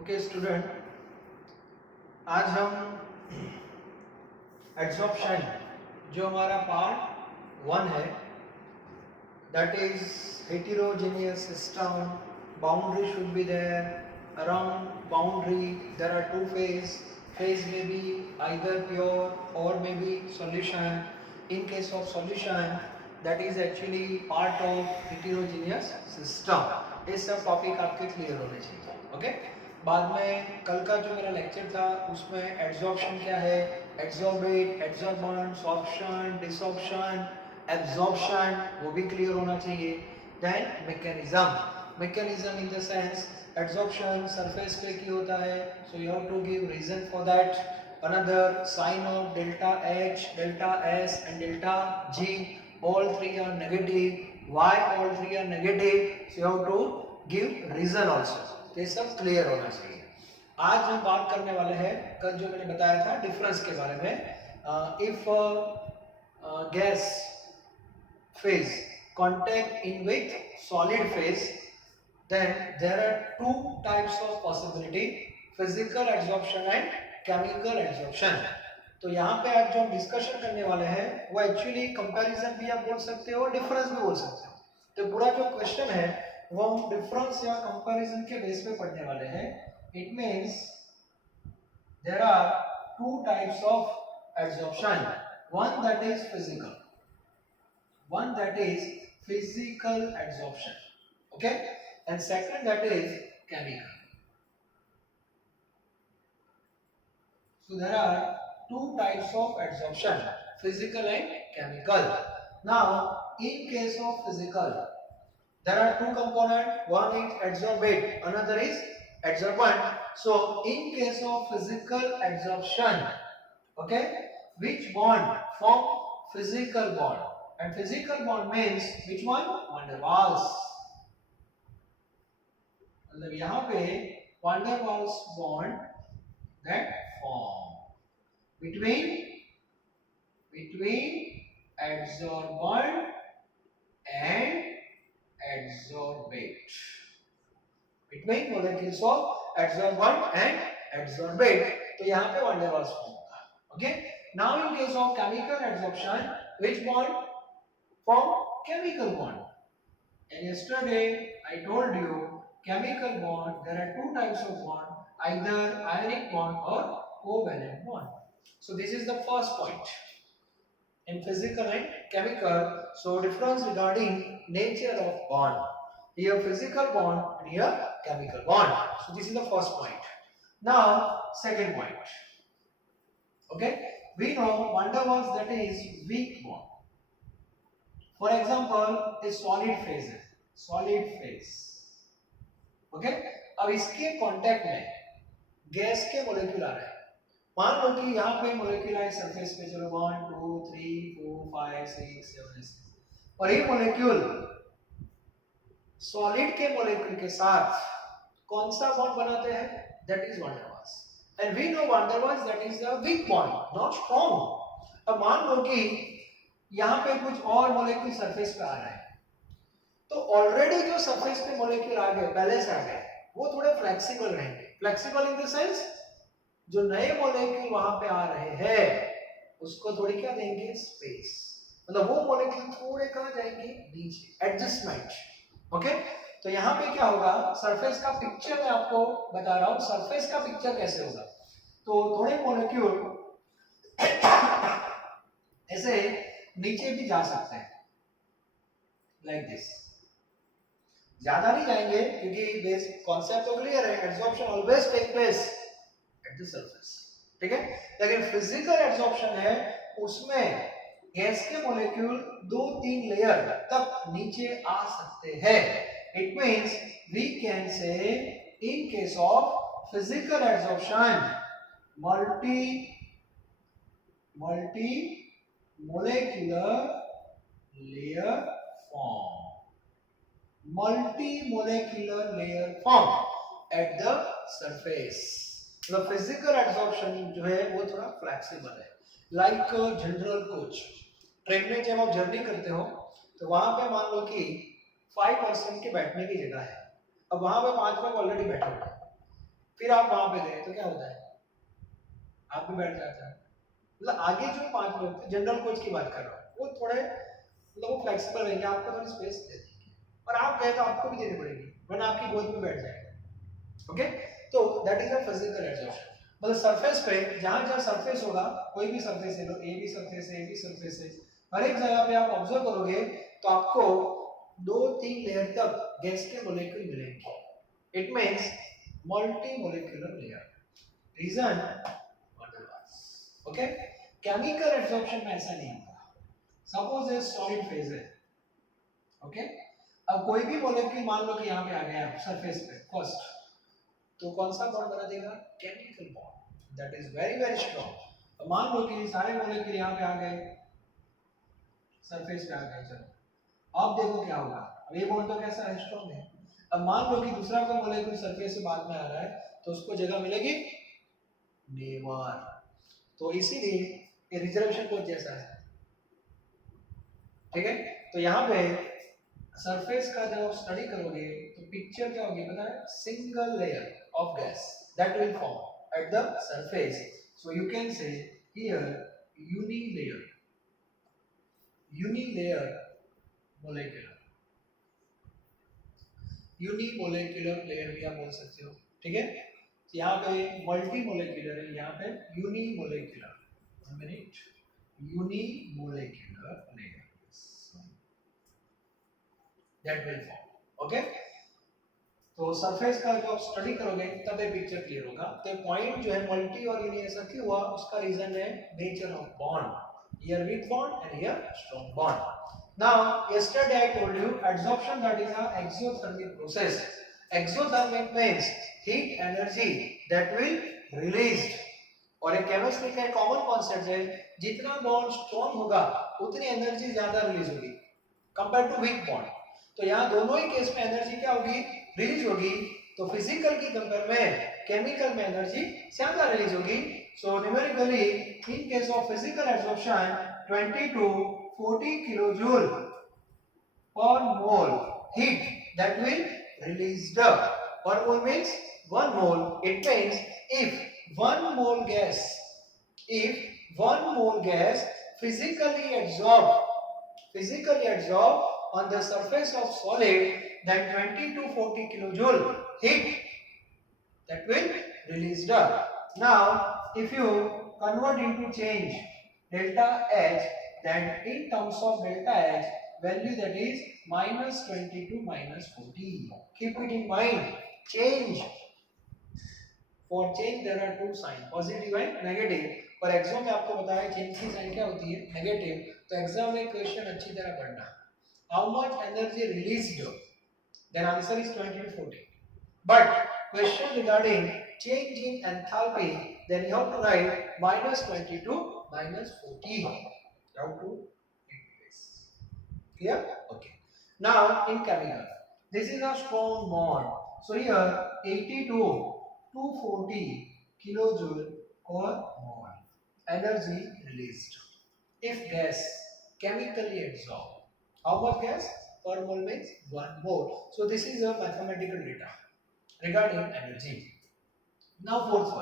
Okay student, आज हम adsorption जो हमारा पार्ट 1 है, that is heterogeneous system, boundary should be there, around boundary there are two phase may be either pure or may be solution. In case of solution, that is actually part of heterogeneous system. ये सब topic आपके clear होने चाहिए. Okay, बाद में कल का जो मेरा लेक्चर था उसमें एड्सॉर्प्शन क्या है, adsorbate, adsorbent, sorption, desorption, absorption, वो भी क्लियर होना चाहिए. Then mechanism in the sense adsorption surface पे की होता है, so you have to give reason for that. Another sign of delta H, delta S and delta G, all three are negative. Why all three are negative? So you have to give reason also. ये सब clear होना चाहिए. आज हम बात करने वाले हैं, कल जो मैंने बताया था डिफरेंस के बारे में. If gas phase contact in with solid phase, then there are two types of possibility: physical adsorption and chemical adsorption. तो यहाँ पे आज जो हम डिस्कशन करने वाले हैं वो एक्चुअली कंपैरिजन भी आप बोल सकते हो, डिफरेंस भी बोल सकते हो. तो पूरा जो क्वेश्चन है वो हम डिफरेंस या कंपैरिजन के बेस पे पढ़ने वाले हैं. It means there are two types of adsorption, one that is physical, one that is physical adsorption, okay, and second that is chemical. So there are two types of adsorption, physical and chemical. Now in case of physical there are two components, one is adsorbate, another is adsorbent. So in case of physical adsorption, okay, which bond form physical bond? And physical bond means which one? Van der Waals. मतलब यहाँ पे van der Waals bond that form between adsorbent and adsorbate, between molecules of adsorbent and adsorbate. तो यहाँ पे van der Waals form होगा. Okay. Now in case of chemical adsorption, which bond form? Chemical bond. And yesterday I told you chemical bond, there are two types of bond, either ionic bond or covalent bond. So this is the first point in physical and chemical. So difference regarding nature of bond, here physical bond and here chemical bond. So this is the first point. Now second point, okay, we know van der Waals that is weak bond. For example, a solid phase है, solid phase, okay. अब इसके contact में gas के molecule आ रहे हैं. मान लो कि यहाँ पे मॉलिक्यूल है सरफेस पे, चलो 1 2 3 4 5 6 7 8, और ये मॉलिक्यूल सॉलिड के मॉलिक्यूल के साथ कौन सा बॉन्ड बनाते हैं? That is van der Waals. And we know van der Waals that is a weak bond, not strong. अब मान लो कि यहाँ पे कुछ और मॉलिक्यूल सरफेस पे आ रहा है, तो ऑलरेडी जो सरफेस पे मॉलिक्यूल आ गए, पहले से आ गए, वो थोड़े फ्लेक्सिबल रहेंगे. फ्लेक्सिबल इन द सेंस जो नए मॉलिक्यूल वहां पे आ रहे हैं उसको थोड़ी क्या देंगे? स्पेस. मतलब वो मॉलिक्यूल थोड़े कहां जाएंगे? नीचे. एडजस्टमेंट. ओके. तो यहाँ पे क्या होगा? सरफेस का पिक्चर मैं आपको बता रहा हूँ. सरफेस का पिक्चर कैसे होगा? तो थोड़े मॉलिक्यूल ऐसे नीचे भी जा सकते हैं, लाइक दिस. ज्यादा नहीं जाएंगे क्योंकि बेस कॉन्सेप्ट तो क्लियर है. Adsorption always take place at the surface, ठीक है. लेकिन फिजिकल एड्सॉर्प्शन है, उसमें गैस के मॉलिक्यूल 2-3 लेयर तक नीचे आ सकते हैं. It means we can say in case of physical adsorption multi molecular layer form, multi-molecular layer form at the surface. The physical adsorption जो है वो थोड़ा flexible है. Like जनरल कोच, ट्रेन में जब आप जर्नी करते हो तो वहां पे मान लो कि 5 पर्सन के बैठने की जगह है. अब वहां पे 5 लोग ऑलरेडी बैठे हुए हैं. फिर आप वहां पे गए तो क्या होता है, आप भी बैठ जाते हैं। मतलब आगे जो 5 लोग थे, जनरल कोच की बात कर रहा हूँ, वो थोड़े मतलब वो फ्लेक्सिबल रहेंगे, आपको थोड़ी स्पेस दे देंगे, और आप गए तो आपको भी देनी पड़ेगी, वरना आपकी गोद में बैठ जाएगा। ओके, तो that is a physical absorption. मतलब सरफेस पे जहां जहां सरफेस होगा, कोई भी सरफेस है, ए भी सरफेस है, ए भी सरफेस है, हर एक जगह पे आप ऑब्जर्व करोगे तो आपको 2-3 लेयर तक गैस के मॉलिक्यूल मिलेंगे। It means multi molecular layer. Reason okay, chemical absorption में ऐसा नहीं होगा। सपोज ये सॉलिड फेज है, ओके, अब कोई भी मॉलिक्यूल मान लो कि यहाँ पे आ गया सरफेस पे फर्स्ट, तो कौन सा बॉन्ड बना देगा, chemical bond, that is very very strong. अब मान लो कि सारे मॉलिक्यूल यहाँ पे आ गए, सरफेस पे आ गए, चलो अब देखो क्या होगा। अब ये बॉन्ड तो कैसा है, स्ट्रॉन्ग है। अब मान लो कि दूसरा का मॉलिक्यूल सरफेस से बाद में आ रहा है, तो उसको जगह मिलेगी नेवर। तो इसीलिए ये रिजर्वेशन कोड जैसा है, ठीक है। तो यहाँ पे सरफेस का जब आप स्टडी करोगे तो पिक्चर क्या होगी पता है, single layer of gas that will form at the surface. So you can say here unilayer, unilayer molecular, unimolecular layer भी आप बोल सकते हो, ठीक है। तो यहाँ पे मल्टी मोलेक्युलर है, यहाँ पे यूनिमोलेक्युलर, 1 minute, यूनिमोलेक्युलर layer that will form. Okay, तो सरफेस का जो आप स्टडी करोगे तब ये पिक्चर क्लियर होगा। तो पॉइंट जो है मल्टी और यूनि ऐसा क्यों हुआ, उसका रीजन है nature of bond, here weak bond and here strong bond. Now yesterday I told you adsorption, that is a exothermic process. Exothermic means heat energy that will released, और एक chemistry का common concept है, जितना bond strong होगा उतनी energy ज्यादा release होगी compare two weak bond. तो यहाँ दोनों ही केस में एनर्जी क्या होगी, रिलीज होगी। तो फिजिकल की कंपेयर में केमिकल में एनर्जी ज्यादा रिलीज होगी। So numerically in case of physical absorption 20 to 40 kilojoule per mole heat that will released. Per mole means 1 mole. It means if 1 mole gas, if 1 mole gas physically absorb on the surface of solid, then 20 to 40 kilojoule heat that will released. Now if you convert into change delta H, then in terms of delta H value, that is -20 to -40. Keep it in mind, change, for change there are 2 signs, positive and negative। पर exam में आपको बताया change की sign क्या होती है, negative. तो exam में क्वेश्चन अच्छी तरह पढ़ना, how much energy released, then answer is 20 to 40। But question regarding change in enthalpy, then you have to write -20 to -40. You have to replace. Clear? Okay. Now in chemical, this is a strong bond. So here 80 to 240 kilojoule per mole energy released if gas chemically absorbed. How much gas per mole means 1 mole. So this is a mathematical data regarding energy. Now fourth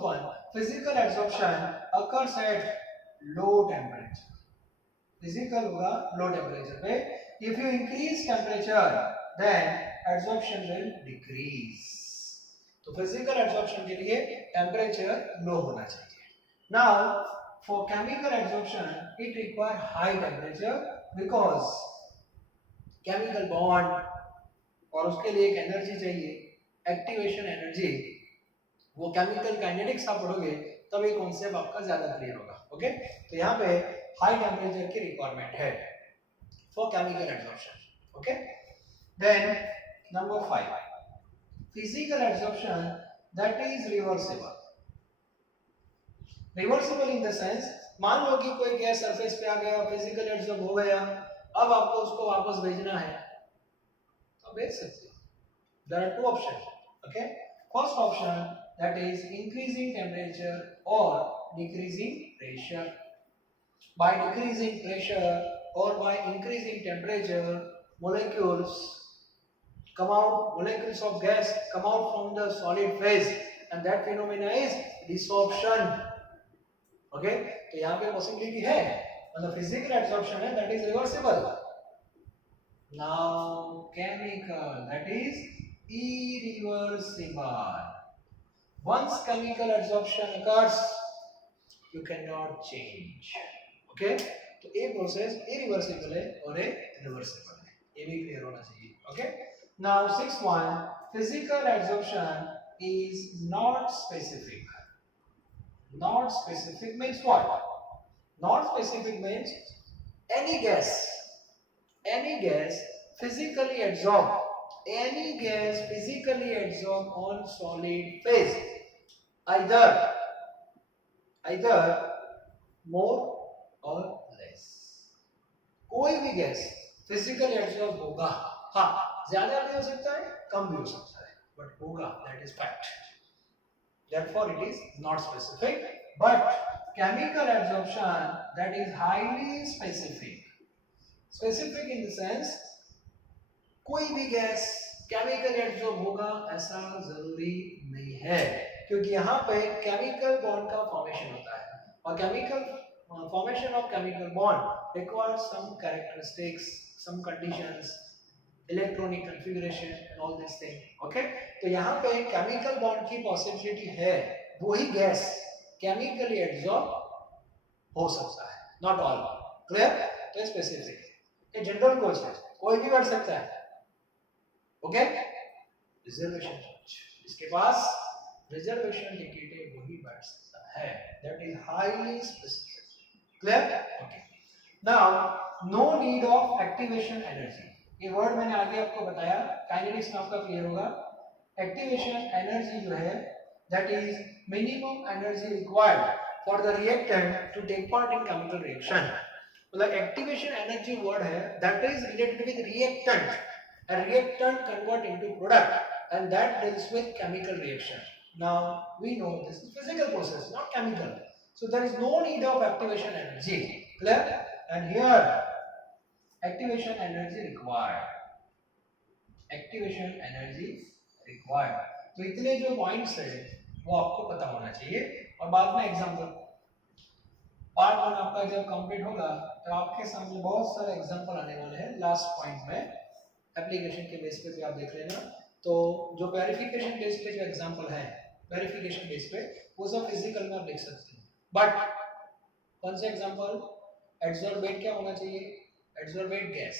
one, physical absorption occurs at low temperature. Physical होगा low temperature पे, if you increase temperature then absorption will decrease. तो physical absorption के लिए temperature low होना चाहिए। Now for chemical absorption it require high temperature because chemical bond, और उसके लिए एक एनर्जी चाहिए, एक्टिवेशन एनर्जी। वो केमिकल काइनेटिक्स आप पढ़ोगे तब ये कॉन्सेप्ट आपका ज्यादा क्लियर होगा। ओके, तो यहाँ पे हाई टेम्परेचर की रिक्वायरमेंट है for chemical absorption. Okay, then number 5, physical absorption that is reversible. Reversible in the sense, मान लो कि कोई गैस सरफेस पे आ गया, फिजिकल एब्जॉर्ब हो गया, अब आपको उसको वापस भेजना है, तो भेज सकते हो। There are 2 options. Okay, first option, that is increasing temperature or decreasing pressure. By decreasing pressure or by increasing temperature, molecules come out, molecules of gas come out from the solid phase, and that phenomena is desorption. Okay, तो यहाँ पे possibility है, मतलब physical absorption है, that is reversible. Now chemical, that is irreversible. Once chemical absorption occurs, you cannot change. Okay, तो ये process irreversible है और ये reversible है, ये भी क्लियर होना चाहिए. Okay, now sixth one, physical absorption is not specific. Not specific means what? Not specific means any gas physically absorb, any gas physically absorb on solid phase, either more or less. कोई भी gas physically absorb होगा, हाँ ज्यादा भी हो सकता है, कम भी हो सकता है, बट होगा, that is fact. Therefore it is not specific, but chemical absorption, that is highly specific. Specific in the sense कोई भी गैस केमिकल एब्जॉर्ब होगा ऐसा जरूरी नहीं है, क्योंकि यहाँ पे केमिकल बॉन्ड का फॉर्मेशन होता है, और chemical formation of chemical bond requires some characteristics, some conditions, electronic configuration and all these things. Okay, तो यहाँ पे chemical bond की possibility है, वही गैस chemically absorb हो सकता है, not all. Clear? तो specific, ये general course है, कोई भी बढ़ सकता है. Okay? Reservation charge, इसके पास reservation ticket है, वही बढ़ सकता है. That is highly specific. Clear? Okay. Now, no need of activation energy. ये वर्ड मैंने आगे आपको बताया, काइनेटिक्स में आपका क्लियर होगा. एक्टिवेशन एनर्जी जो है, that is minimum energy required for the reactant to take part in chemical reaction. मतलब एक्टिवेशन एनर्जी वर्ड है, that is related with reactant. A reactant convert into product, and that deals with chemical reaction. Now we know this is physical process, not chemical. So there is no need of activation energy. Clear? And here activation energy required. Activation energy required. तो इतने जो points है वो आपको पता होना चाहिए, और बाद में एग्जांपल पार्ट 1 आपका जब कंप्लीट होगा तो आपके सामने बहुत सारे एग्जांपल आने वाले हैं. लास्ट पॉइंट में एप्लीकेशन के बेस पे भी आप देख लेना. तो जो वेरिफिकेशन बेस पे जो एग्जांपल है, वेरिफिकेशन बेस पे वो सब फिजिकल में आप देख सकते हैं. बट कौन से एग्जांपल, एड्सॉर्बेट क्या होना चाहिए, एड्सॉर्बेट गैस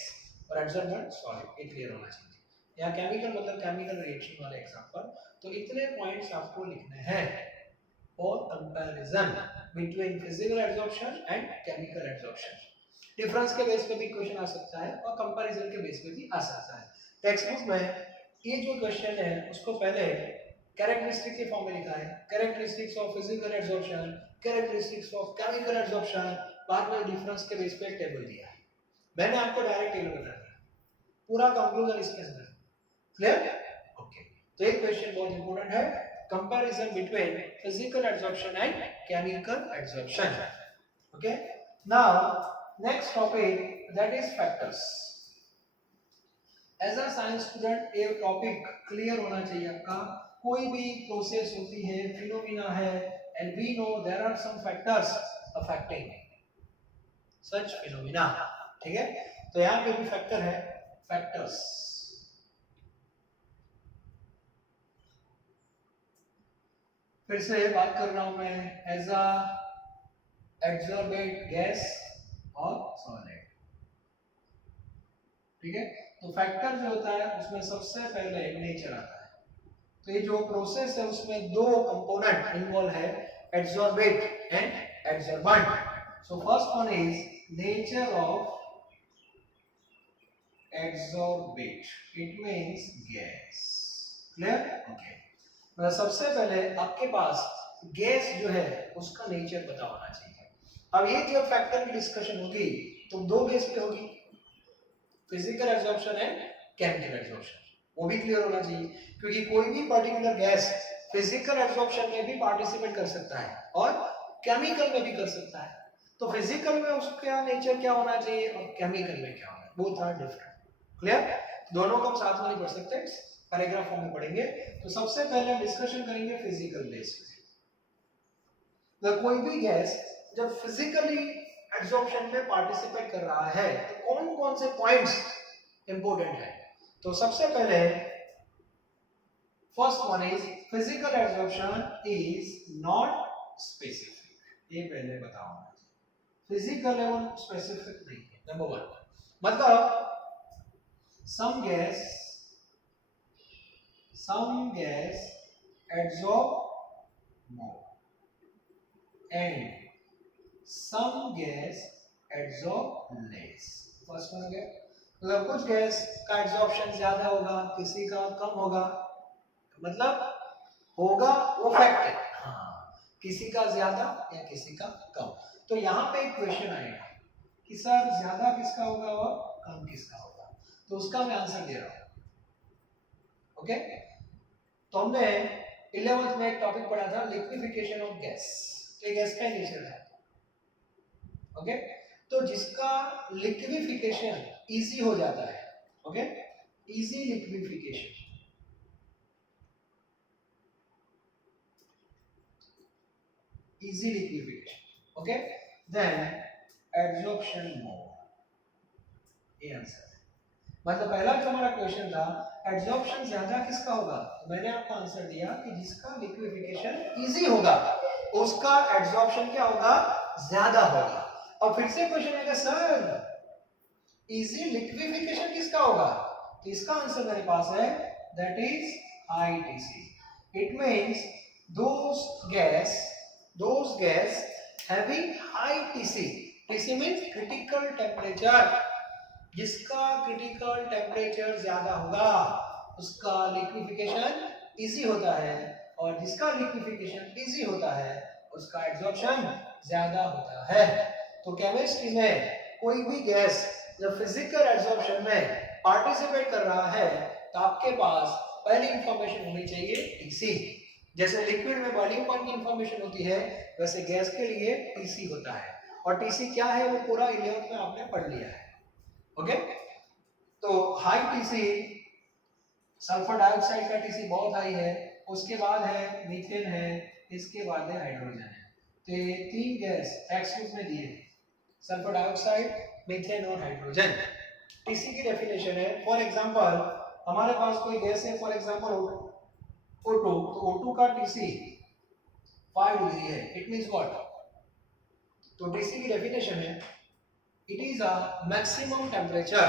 और एड्सॉर्बेंट सॉलिड, ये क्लियर होना चाहिए. यहाँ केमिकल मतलब केमिकल रिएक्शन वाले एग्जांपल. तो इतने पॉइंट्स आपको लिखने हैं और comparison between physical absorption and chemical absorption. Difference के बेस पे भी क्वेश्चन आ सकता है और कंपैरिजन के बेस पे भी आ सकता है. टेक्स्ट बुक में ये जो क्वेश्चन है उसको पहले कैरेक्टरिस्टिक के फॉर्म में लिखा है, characteristics of physical absorption, characteristics of chemical absorption, बाद में डिफरेंस के बेस पे एक टेबल दिया है. मैंने आपको डायरेक्ट टेबल बता दिया, पूरा कंक्लूजन इसके अंदर. क्लियर? ओके. तो एक क्वेश्चन बहुत इंपॉर्टेंट है, comparison between physical absorption and chemical absorption. Okay. Now next topic, that is factors. As a science student ये टॉपिक क्लियर होना चाहिए आपका. कोई भी प्रोसेस होती है, फिनोमिना है, and we know there are some factors affecting such phenomena. ठीक है, तो यहाँ पे भी फैक्टर है, फैक्टर्स. फिर से बात कर रहा हूं मैं, एज अ एब्जॉर्बेट गैस और सॉलिड. ठीक है, तो फैक्टर जो होता है उसमें सबसे पहले नेचर आता है. तो ये जो प्रोसेस है उसमें दो कंपोनेंट इन्वॉल्व है, absorbent and absorbent. So first one is nature of absorbent, it means gas. Clear? Okay. मतलब सबसे पहले आपके पास गैस जो है उसका नेचर पता होना चाहिए. अब ये जब फैक्टर की डिस्कशन होगी तो दो बेस पे होगी, physical absorption and chemical absorption. वो भी क्लियर होना चाहिए, क्योंकि कोई भी पर्टिकुलर गैस फिजिकल एब्जॉर्प्शन में भी पार्टिसिपेट कर सकता है और केमिकल में भी कर सकता है. तो फिजिकल में उसका नेचर क्या होना चाहिए और केमिकल में क्या होना है, बोथ आर डिफरेंट. क्लियर? दोनों को हम साथ में नहीं पढ़ सकते, पैराग्राफ फॉर्म में पढ़ेंगे। तो सबसे पहले हम डिस्कशन करेंगे फिजिकल बेस पे। तो कोई भी गैस जब फिजिकली एब्जॉर्प्शन में पार्टिसिपेट कर रहा है तो कौन कौन से पॉइंट्स इंपॉर्टेंट है। तो सबसे पहले first one is physical absorption is not specific. ये पहले बताओ, फिजिकल एवं स्पेसिफिक नहीं है। नंबर वन, मतलब some gas absorb more and some gas absorb less। First one हो गया, मतलब कुछ गैस का एब्जॉर्प्शन ज्यादा होगा, किसी का कम होगा, मतलब होगा वो फैक्ट है, हाँ, किसी का ज्यादा या किसी का कम। तो यहाँ पे एक क्वेश्चन आएगा कि सर ज्यादा किसका होगा और कम किसका होगा, तो उसका मैं आंसर दे रहा हूं। ओके, तो हमने 11th में एक टॉपिक पढ़ा था लिक्विफिकेशन ऑफ गैस। तो गैस का नेचर है। ओके, तो जिसका लिक्विफिकेशन इजी हो जाता है, okay, easy liquefaction, okay, then absorption more, ये आंसर है। मतलब पहला जो हमारा क्वेश्चन था एब्जॉर्प्शन ज्यादा किसका होगा, तो मैंने आपको आंसर दिया कि जिसका लिक्विफिकेशन इजी होगा उसका एब्जॉर्प्शन क्या होगा, ज्यादा होगा। और फिर से क्वेश्चन आएगा सर इजी लिक्विफिकेशन किसका होगा, तो इसका आंसर मेरे पास है, that is high TC. It means those gas having high TC, TC means critical temperature, जिसका क्रिटिकल टेम्परेचर ज्यादा होगा उसका लिक्विफिकेशन इजी होता है, और जिसका लिक्विफिकेशन इजी होता है उसका एब्जॉर्प्शन ज्यादा होता है। तो केमिस्ट्री में कोई भी गैस जब फिजिकल एब्जॉर्प्शन में पार्टिसिपेट कर रहा है तो आपके पास पहली इंफॉर्मेशन होनी चाहिए टीसी। जैसे लिक्विड में बॉइलिंग पॉइंट की इंफॉर्मेशन होती है वैसे गैस के लिए टीसी होता है, और टीसी क्या है वो पूरा 11th में आपने पढ़ लिया है। ओके, तो हाई टीसी, सल्फर डाइऑक्साइड का टीसी बहुत हाई है, उसके बाद है मीथेन है, इसके बाद है हाइड्रोजन है। तो ये तीन गैस टेक्स्ट बुक में दिए, सल्फर डाइऑक्साइड, मीथेन और हाइड्रोजन। टीसी की डेफिनेशन है, फॉर एग्जांपल हमारे पास कोई गैस है, फॉर एग्जांपल O2, तो O2 का टीसी 5 डिग्री है, इट मींस व्हाट, तो टीसी की डेफिनेशन है it is a maximum temperature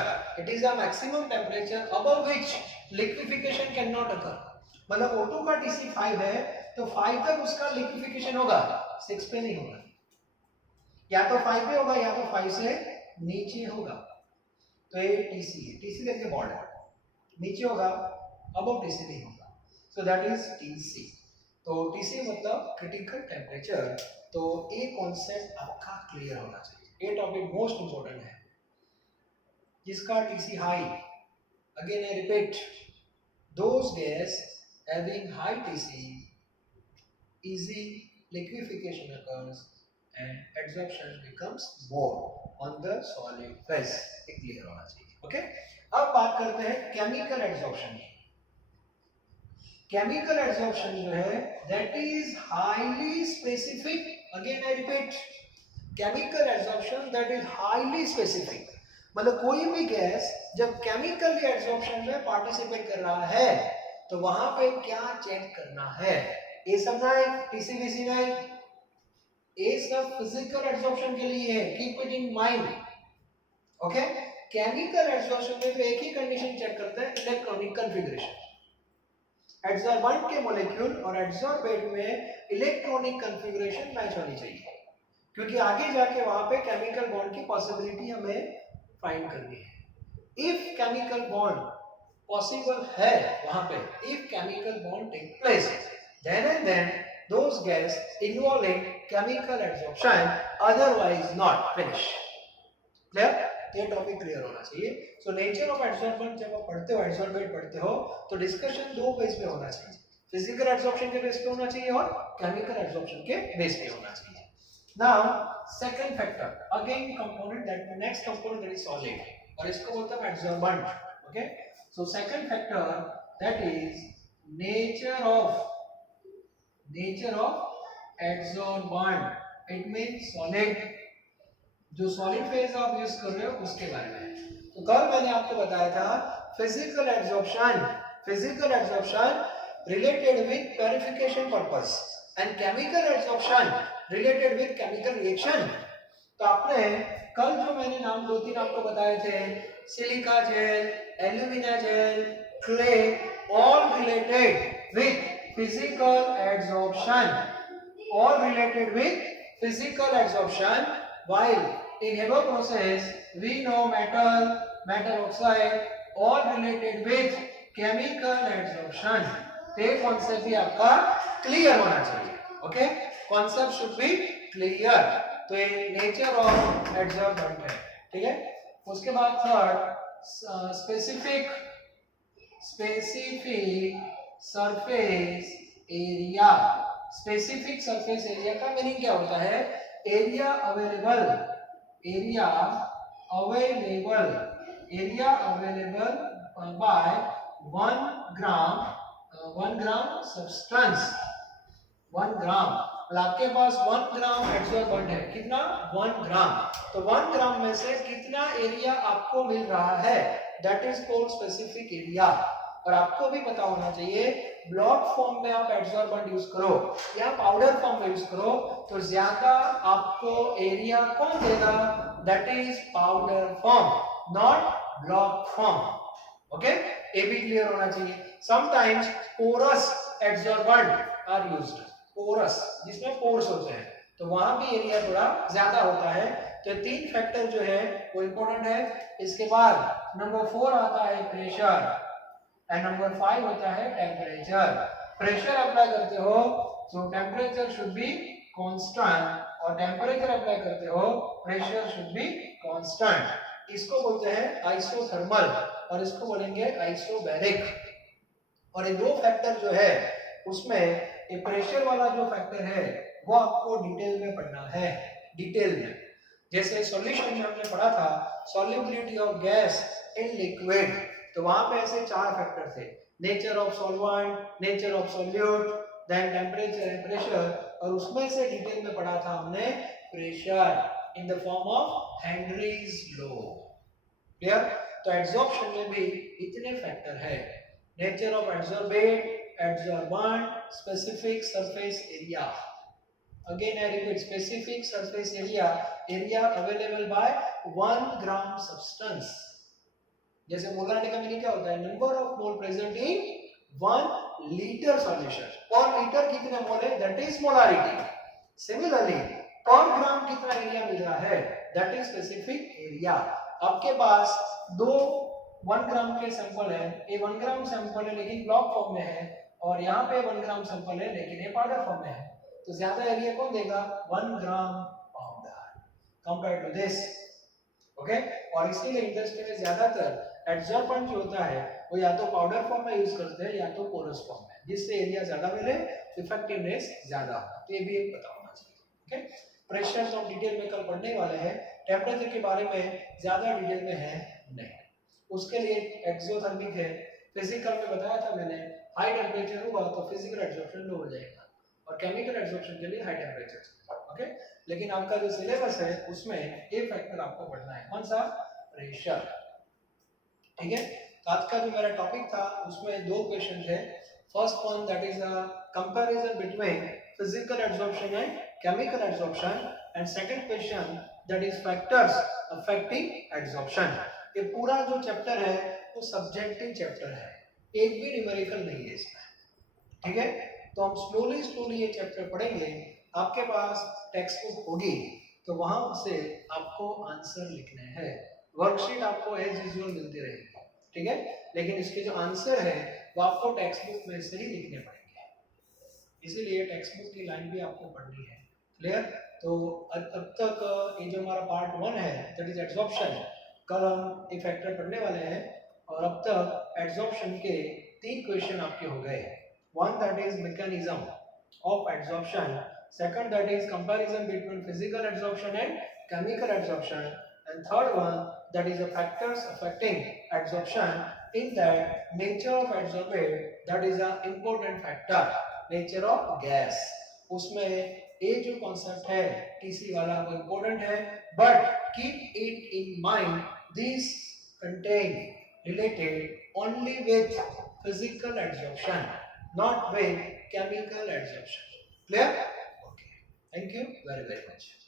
above which liquefaction cannot occur। मतलब O2 का TC 5 है तो 5 तक उसका लिक्विफिकेशन होगा, 6 पे नहीं होगा, या तो 5 पे होगा या तो 5 से नीचे होगा। तो ये TC है, TC देखिए बॉर्डर नीचे होगा, above TC नहीं होगा, so that is TC। तो TC मतलब क्रिटिकल टेम्परेचर। तो ये कॉन्सेप्ट आपका क्लियर होना चाहिए, ये टॉपिक मोस्ट इंपोर्टेंट है। जिसका TC high, again I repeat, those gas having high TC, easy liquefaction occurs and absorption becomes more on the solid phase। ये क्लियर होना चाहिए। ओके, अब बात करते हैं केमिकल एब्जॉर्प्शन की। केमिकल एब्जॉर्प्शन जो है that is highly specific, again I repeat, chemical absorption that is highly specific. मतलब कोई भी गैस जब केमिकल एब्जॉर्प्शन में पार्टिसिपेट कर रहा है तो वहां पे क्या चेक करना है, ये सब नहीं, टीसीबीसी नहीं, ये सब फिजिकल एब्जॉर्प्शन के लिए है, keep it in mind. Okay, chemical absorption में तो एक ही कंडीशन चेक करते हैं, इलेक्ट्रॉनिक कॉन्फ़िगरेशन। एड्सॉर्बेंट के मॉलिक्यूल और एड्सॉर्बेट में इलेक्ट्रॉनिक कॉन्फ़िगरेशन मैच होनी चाहिए, क्योंकि आगे जाके वहां पे केमिकल बॉन्ड की पॉसिबिलिटी हमें फाइंड करनी है। इफ केमिकल बॉन्ड पॉसिबल है वहां पे, if chemical bond take place, then and then those gas involving chemical absorption, otherwise not finish. Clear, ये टॉपिक क्लियर होना चाहिए। सो नेचर ऑफ एब्जॉर्बेंट जब आप पढ़ते हो, एब्जॉर्बेंट पढ़ते हो तो डिस्कशन दो बेस पे होना चाहिए, फिजिकल एब्जॉर्प्शन के बेस पे होना चाहिए और केमिकल एब्जॉर्प्शन के बेस पे होना चाहिए। Now second factor, again component, that next component that is solid, और इसको बोलते हैं absorbent. Okay, so second factor, that is nature of adsorbent. It means solid, जो सॉलिड फेज आप यूज कर रहे हो उसके बारे में। तो कल मैंने आपको बताया था physical adsorption related with purification purpose and chemical adsorption related with chemical reaction. तो आपने कल जो मैंने नाम दो तीन आपको बताए थे, silica gel, alumina gel, clay, all related with physical adsorption, while in Haber process we know metal oxide, all related with chemical adsorption। ते कॉन्सेप्ट भी आपका क्लियर होना चाहिए। Okay, concept should be clear. तो ये नेचर ऑफ एड्सॉर्बेंट है, ठीक है। उसके बाद third, specific surface area. Specific surface area का मीनिंग क्या होता है? Area available by 1 gram substance, 1 ग्राम। आपके पास 1 ग्राम एड्सॉर्बेंट है, कितना? 1 ग्राम। तो 1 ग्राम में से कितना एरिया आपको मिल रहा है, that is called specific area. और आपको भी पता होना चाहिए, ब्लॉक फॉर्म में आप एड्सॉर्बेंट यूज करो या पाउडर फॉर्म में यूज करो तो ज्यादा आपको एरिया कौन देगा? That is powder form, not block form. Okay, ये भी क्लियर होना चाहिए। Sometimes porous adsorbent are used, porous जिसमें पोर्स होते हैं, तो वहां भी एरिया थोड़ा ज्यादा होता है। तो तीन फैक्टर जो है वो इंपॉर्टेंट है। इसके बाद नंबर 4 आता है प्रेशर एंड नंबर 5 होता है टेम्परेचर। प्रेशर अप्लाई करते हो तो टेम्परेचर शुड बी कांस्टेंट, और टेम्परेचर अप्लाई करते हो प्रेशर शुड बी कांस्टेंट। इसको बोलते हैं आइसोथर्मल और इसको बोलेंगे आइसोबैरिक। और ये दो फैक्टर जो है उसमें ये प्रेशर वाला जो फैक्टर है वो आपको डिटेल में पढ़ना है, डिटेल में। जैसे सॉल्यूशन में हमने पढ़ा था solubility of gas in liquid, तो वहां पे ऐसे 4 फैक्टर थे, nature of solvent, nature of solute, then temperature and pressure. और उसमें से डिटेल में पढ़ा था हमने pressure in the form of Henry's law. Clear? तो एड्सॉर्प्शन में भी इतने फैक्टर है, nature of adsorbate, adsorbent, specific surface area. Again I repeat, specific surface area available by 1 gram substance। जैसे मोलारिटी का मीनिंग क्या होता है? Number of mole present in 1 litre solution. पर लीटर कितने मोल है, दैट इज मोलारिटी। सिमिलरली पर ग्राम कितना एरिया मिल रहा है, दैट इज स्पेसिफिक एरिया। आपके पास 1 ग्राम के सैंपल है, ये 1 ग्राम सैंपल है लेकिन ब्लॉक फॉर्म में है, और यहाँ पे 1 ग्राम सैंपल है लेकिन ये पाउडर फॉर्म में है, तो ज्यादा एरिया कौन देगा? 1 gram powder compare to this. Okay, और इसीलिए इंडस्ट्री में ज्यादातर एड्सॉर्बेंट जो होता है वो या तो पाउडर फॉर्म में यूज करते हैं या तो पोरस फॉर्म में, जिससे एरिया ज्यादा मिले, इफेक्टिवनेस ज्यादा हो। तो ये भी एक पता होना चाहिए। ओके, प्रेशर तो हम डिटेल में कल पढ़ने वाले हैं, टेम्परेचर के बारे में ज्यादा डिटेल में है नहीं। उसके लिए एक्सोथर्मिक है, फिजिकल में बताया था मैंने, हाई टेम्परेचर हुआ तो फिजिकल एड्सॉर्प्शन लो हो जाएगा, और केमिकल एड्सॉर्प्शन के लिए हाई टेम्परेचर। ओके, लेकिन आपका जो सिलेबस है उसमें एक फैक्टर आपको पढ़ना है, कौन सा? प्रेशर। ठीक है, तो आज का जो मेरा टॉपिक था उसमें 2 क्वेश्चन थे। First one that is a comparison between physical adsorption and chemical adsorption, and second question that is factors affecting adsorption. ये पूरा जो चैप्टर है वो सब्जेक्टिव चैप्टर है, एक भी न्यूमेरिकल नहीं है इसमें। ठीक है, तो हम स्लोली ये चैप्टर पढ़ेंगे। आपके पास टेक्स्ट बुक होगी तो वहां से आपको आंसर लिखने हैं, वर्कशीट आपको एज यूजुअल मिलती रहेगी। ठीक है, लेकिन इसके जो आंसर है वो आपको टेक्स्ट बुक में से ही लिखने पड़ेंगे, इसीलिए टेक्स्ट बुक की लाइन भी आपको पढ़नी है। क्लियर? तो अब तक ये जो हमारा पार्ट 1 है दैट इज एड्सॉर्प्शन, कल हम एक फैक्टर पढ़ने वाले हैं, और अब तक एड्सॉर्प्शन के 3 क्वेश्चन आपके हो गए। One that is mechanism of adsorption, second that is comparison between physical adsorption and chemical adsorption, And third one, that is the factors affecting adsorption. In that, nature of adsorbate, that is an important factor. Nature of gas, उसमें ये जो concept है TC वाला वो important है, but keep it in mind, these contain related only with physical adsorption, not with chemical adsorption. Clear? Okay. Thank you very much.